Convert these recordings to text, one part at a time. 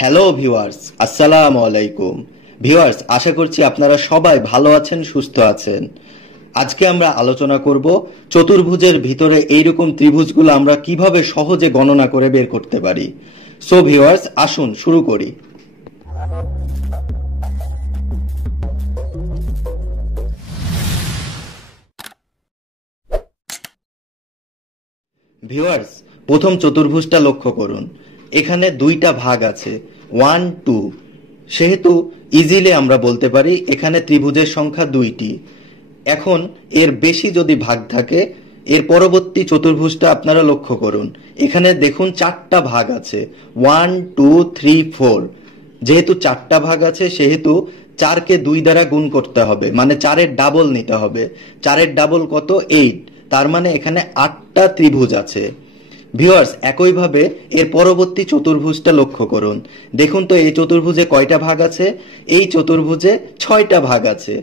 Hello viewers, আসসালামু আলাইকুম। Viewers, আশা করছি আপনারা সবাই ভালো আছেন, সুস্থ আছেন। আজকে আমরা আলোচনা করব চতুর্ভুজের ভিতরে এইরকম ত্রিভুজগুলো আমরা কিভাবে সহজে গণনা করে বের করতে পারি। সো ভিউয়ার্স, আসুন শুরু করি। ভিউয়ার্স, প্রথম চতুর্ভুজটা লক্ষ্য করুন। এখানে দুইটা ভাগ আছে, 1, 2। সেহেতু ইজিলি আমরা বলতে পারি এখানে ত্রিভুজের সংখ্যা দুইটি। এখন এর বেশি যদি ভাগ থাকে, এর পরবর্তী চতুর্ভুজটা আপনারা লক্ষ্য করুন। এখানে দেখুন চারটা ভাগ আছে, 1, 2, 3, 4। যেহেতু চারটা ভাগ আছে সেহেতু 4কে 2 দ্বারা গুণ করতে হবে, মানে 4-এর ডাবল নিতে হবে। 4-এর ডাবল কত? 8। তার মানে এখানে 8টা ত্রিভুজ আছে। ভিউয়ার্স, একইভাবে এর পরবর্তী চতুর্ভুজটা লক্ষ্য করুন। দেখুন তো এই চতুর্ভুজে কয়টা ভাগ আছে? এই চতুর্ভুজে 6টা ভাগ আছে,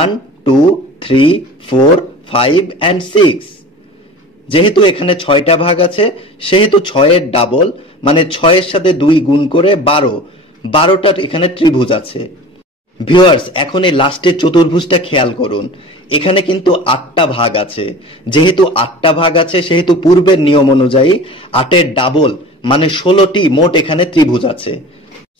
1, 2, 3, 4, 5 and 6। যেহেতু এখানে 6টা ভাগ আছে সেহেতু 6-এর ডাবল, মানে 6-এর সাথে 2 গুণ করে 12টা এখানে ত্রিভুজ আছে। ভিউয়ার্স, এখন এই লাস্টের চতুর্ভুজটা খেয়াল করুন। এখানে কিন্তু 8টা ভাগ আছে। যেহেতু 8টা ভাগ আছে সেহেতু পূর্বের নিয়ম অনুযায়ী 8-এর ডাবল মানে 16টি মোট এখানে ত্রিভুজ আছে।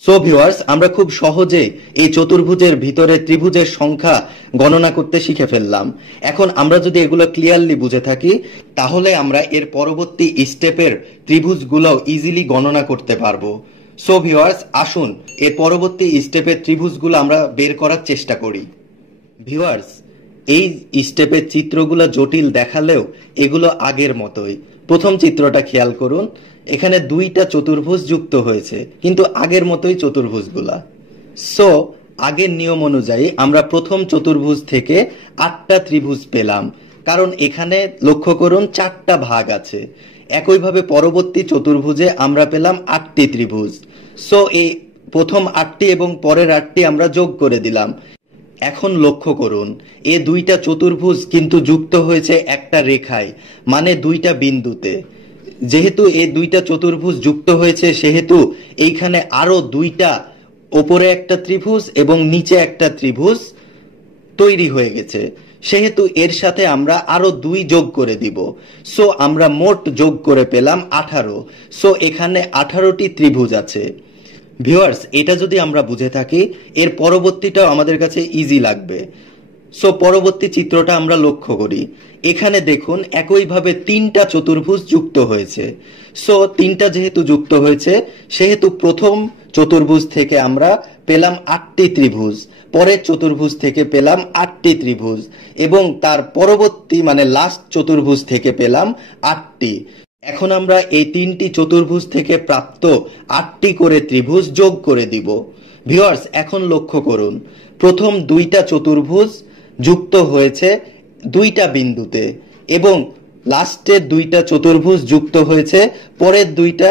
সো ভিউয়ার্স, আমরা খুব সহজে এই চতুর্ভুজের ভিতরে ত্রিভুজের সংখ্যা গণনা করতে শিখে ফেললাম। এখন আমরা যদি এগুলো ক্লিয়ারলি বুঝে থাকি তাহলে আমরা এর পরবর্তী স্টেপের ত্রিভুজগুলো ইজিলি গণনা করতে পারবো। সো ভিউয়ার্স, আসুন এর পরবর্তী স্টেপের ত্রিভুজগুলো আমরা বের করার চেষ্টা করি। ভিউয়ার্স, এই স্টেপের চিত্রগুলো জটিল দেখালেও এগুলো আগের মতোই। প্রথম চিত্রটা খেয়াল করুন। এখানে 2টা চতুর্ভুজ যুক্ত হয়েছে, কিন্তু আগের মতোই চতুর্ভুজগুলা। সো আগের নিয়ম অনুযায়ী আমরা প্রথম চতুর্ভুজ থেকে 8টা ত্রিভুজ পেলাম, কারণ এখানে লক্ষ্য করুন 4টা ভাগ আছে। একইভাবে পরবর্তী চতুর্ভুজে আমরা পেলাম 8টি ত্রিভুজ। সো এই প্রথম 8টি এবং পরের 8টি আমরা যোগ করে দিলাম। এখন লক্ষ্য করুন, এই 2টা চতুর্ভুজ কিন্তু যুক্ত হয়েছে একটা রেখায়, মানে 2টা বিন্দুতে। যেহেতু এই 2টা চতুর্ভুজ যুক্ত হয়েছে সেহেতু এইখানে আরো 2টা, ওপরে একটা ত্রিভুজ এবং নিচে একটা ত্রিভুজ তৈরি হয়ে গেছে। সেহেতু এর সাথে আমরা আরো 2 যোগ করে দিব। সো আমরা মোট যোগ করে পেলাম 18। সো এখানে 18টি ত্রিভুজ আছে। ভিউয়ার্স, এটা যদি আমরা বুঝে থাকি এর পরবর্তীটাও আমাদের কাছে ইজি লাগবে। সো পরবর্তী চিত্রটা আমরা লক্ষ্য করি। এখানে দেখুন একইভাবে 3টা চতুর্ভুজ যুক্ত হয়েছে। সো 3টা যেহেতু যুক্ত হয়েছে সেহেতু প্রথম চতুর্ভুজ থেকে আমরা পেলাম 8টি ত্রিভুজ, পরের চতুর্ভুজ থেকে পেলাম 8টি ত্রিভুজ এবং তার পরবর্তী মানে লাস্ট চতুর্ভুজ থেকে পেলাম 8টি। এখন আমরা এই 3টি চতুর্ভুজ থেকে প্রাপ্ত 8টি করে ত্রিভুজ যোগ করে দিব। ভিউয়ার্স, এখন লক্ষ্য করুন, প্রথম 2টা চতুর্ভুজ যুক্ত হয়েছে 2টা বিন্দুতে এবং লাস্টের 2টা চতুর্ভুজ যুক্ত হয়েছে পরের 2টা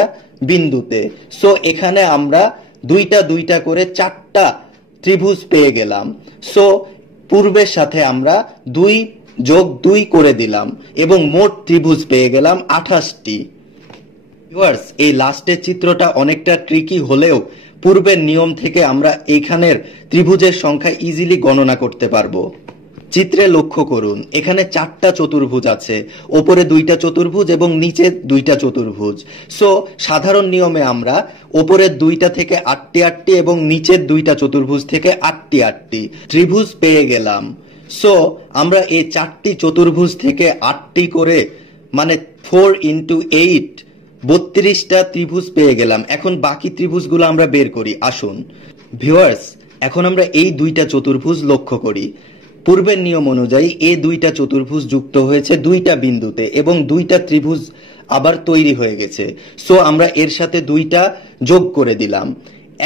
বিন্দুতে। সো এখানে আমরা 2টা করে 4টা ত্রিভুজ পেয়ে গেলাম। সো পূর্বের সাথে আমরা 2 যোগ 2 করে দিলাম এবং মোট ত্রিভুজ পেয়ে গেলাম 28টি। ভিউয়ার্স, এই লাস্টের চিত্রটা অনেকটা ট্রিকি হলেও পূর্বের নিয়ম থেকে আমরা এখানের ত্রিভুজের সংখ্যা ইজিলি গণনা করতে পারবো। চিত্রে লক্ষ্য করুন, এখানে 4টা চতুর্ভুজ আছে, ওপরে 2টা চতুর্ভুজ এবং নিচে 2টা চতুর্ভুজ। সো সাধারণ নিয়মে আমরা ওপরের 2টা থেকে 8টি এবং নিচের 2টা চতুর্ভুজ থেকে 8টি ত্রিভুজ পেয়ে গেলাম। সো আমরা এই 4টি চতুর্ভুজ থেকে 8টি করে মানে 4 × 8 32টা ত্রিভুজ পেয়ে গেলাম। এখন বাকি ত্রিভুজগুলো আমরা বের করি, আসুন। ভিউয়ার্স, এখন আমরা এই 2টা চতুর্ভুজ লক্ষ্য করি। পূর্বের নিয়ম অনুযায়ী এই 2টা চতুর্ভুজ যুক্ত হয়েছে 2টা বিন্দুতে এবং 2টা ত্রিভুজ আবার তৈরি হয়ে গেছে। সো আমরা এর সাথে 2টা যোগ করে দিলাম।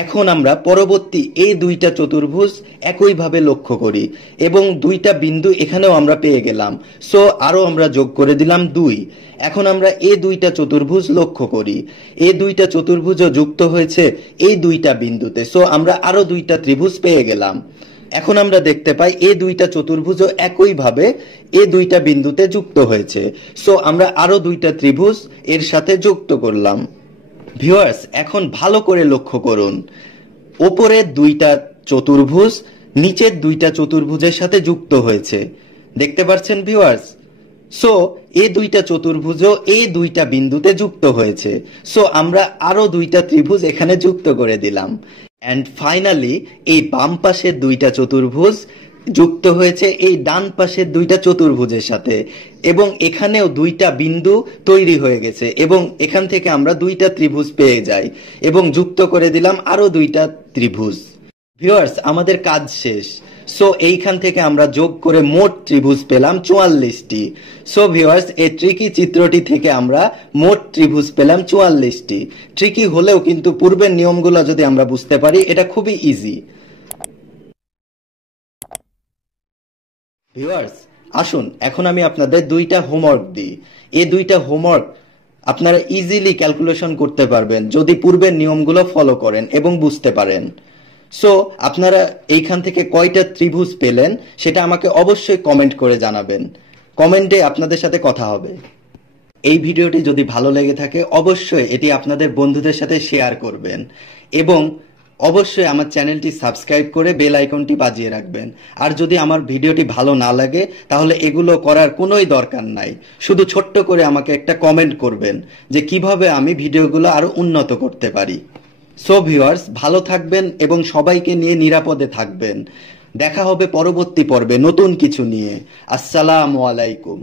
এখন আমরা পরবর্তী এই 2টা চতুর্ভুজ একইভাবে লক্ষ্য করি এবং 2টা বিন্দু এখানেও আমরা পেয়ে গেলাম। সো আরো আমরা যোগ করে দিলাম 2। এখন আমরা এই 2টা চতুর্ভুজ লক্ষ্য করি। এই 2টা চতুর্ভুজও যুক্ত হয়েছে এই 2টা বিন্দুতে। সো আমরা আরো 2টা ত্রিভুজ পেয়ে গেলাম। এখন আমরা দেখতে পাই এই 2টা চতুর্ভুজও একইভাবে এই 2টা বিন্দুতে যুক্ত হয়েছে। সো আমরা আরো 2টা ত্রিভুজ এর সাথে যুক্ত করলাম। ভিউয়ার্স, এখন ভালো করে লক্ষ্য করুন, ওপরের দুইটা চতুর্ভুজ নিচের দুইটা চতুর্ভুজের সাথে যুক্ত হয়েছে, দেখতে পাচ্ছেন ভিউয়ার্স? সো এই দুইটা চতুর্ভুজও এই দুইটা বিন্দুতে যুক্ত হয়েছে। সো আমরা আরো দুইটা ত্রিভুজ এখানে যুক্ত করে দিলাম। অ্যান্ড ফাইনালি এই বাম পাশের দুইটা চতুর্ভুজ যুক্ত হয়েছে এই ডান পাশের দুইটা চতুর্ভুজের সাথে, এবং এখানেও দুইটা বিন্দু তৈরি হয়ে গেছে, এবং এখান থেকে আমরা দুইটা ত্রিভুজ পেয়ে যাই এবং যুক্ত করে দিলাম আরো দুইটা ত্রিভুজ। ভিউয়ার্স, আমাদের কাজ শেষ। সো এইখান থেকে আমরা যোগ করে মোট ত্রিভুজ পেলাম 44টি। সো ভিউয়ার্স, এই ট্রিকি চিত্রটি থেকে আমরা মোট ত্রিভুজ পেলাম 44টি। ট্রিকি হলেও কিন্তু পূর্বের নিয়মগুলো যদি আমরা বুঝতে পারি, এটা খুবই ইজি। ভিউয়ার্স, আসুন এখন আমি আপনাদের দুইটা হোমওয়ার্ক দিই। এই দুইটা হোমওয়ার্ক আপনারা ইজিলি ক্যালকুলেশন করতে পারবেন যদি পূর্বের নিয়মগুলো ফলো করেন এবং বুঝতে পারেন। সো আপনারা এইখান থেকে কয়টা ত্রিভুজ পেলেন সেটা আমাকে অবশ্যই কমেন্ট করে জানাবেন। কমেন্টে আপনাদের সাথে কথা হবে। এই ভিডিওটি যদি ভালো লেগে থাকে অবশ্যই এটি আপনাদের বন্ধুদের সাথে শেয়ার করবেন, এবং অবশ্যই আমার চ্যানেলটি সাবস্ক্রাইব করে বেল আইকনটি বাজিয়ে রাখবেন। আর যদি আমার ভিডিওটি ভালো না লাগে তাহলে এগুলো করার কোনোই দরকার নাই, শুধু ছোট্ট করে আমাকে একটা কমেন্ট করবেন যে কিভাবে আমি ভিডিওগুলো আরো উন্নত করতে পারি। সো ভিউয়ার্স, ভালো থাকবেন এবং সবাইকে নিয়ে নিরাপদে থাকবেন। দেখা হবে পরবর্তী পর্বে নতুন কিছু নিয়ে। আসসালামু আলাইকুম।